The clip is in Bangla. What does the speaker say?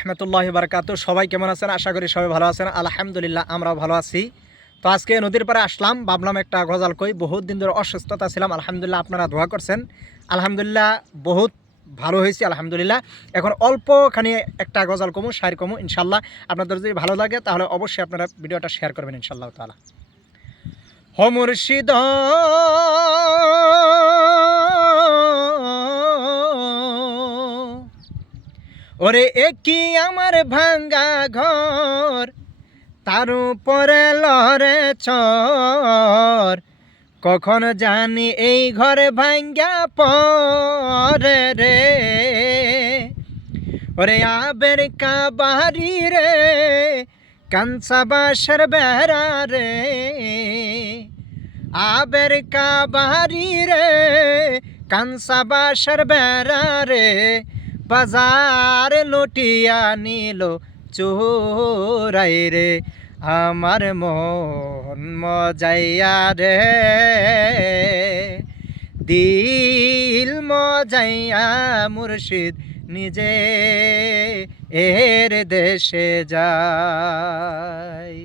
রহমতুল্লাহি বারাকাতুহু। সবাই কেমন আছেন? আশা করি সবাই ভালো আছেন। আলহামদুলিল্লাহ আমরাও ভালো আছি। তো আজকে নদীর পাড়ে আসলাম, ভাবলাম একটা গজাল কই। বহুত দিন ধরে অসুস্থতা ছিলাম, আলহামদুলিল্লাহ আপনারা দোয়া করছেন, আলহামদুলিল্লাহ বহুত ভালো হয়েছি আলহামদুলিল্লাহ। এখন অল্পখানি একটা গজাল কমু, শায়ের কমু ইনশাল্লাহ। আপনাদের যদি ভালো লাগে তাহলে অবশ্যই আপনারা ভিডিওটা শেয়ার করবেন ইনশাল্লাহ তাআলা। ও মুর্শিদ ওরে একই আমার ভাঙ্গা ঘর, তার উপরে লরে চর, কখন জানি এই ঘরে ভাঙ্গা পরে রে। ওরে আবের কাবারি রে, কাঞ্চা বাসের বেড়া রে, আবের কাবারি রে, কাঞ্চা বাসের বেড়া রে, বাজার লুটিয়া নিল চোরাই রে, আমার মন মজাইয়া রে, দিল মজাইয়া মুর্শিদ নিজে এর দেশে যায়।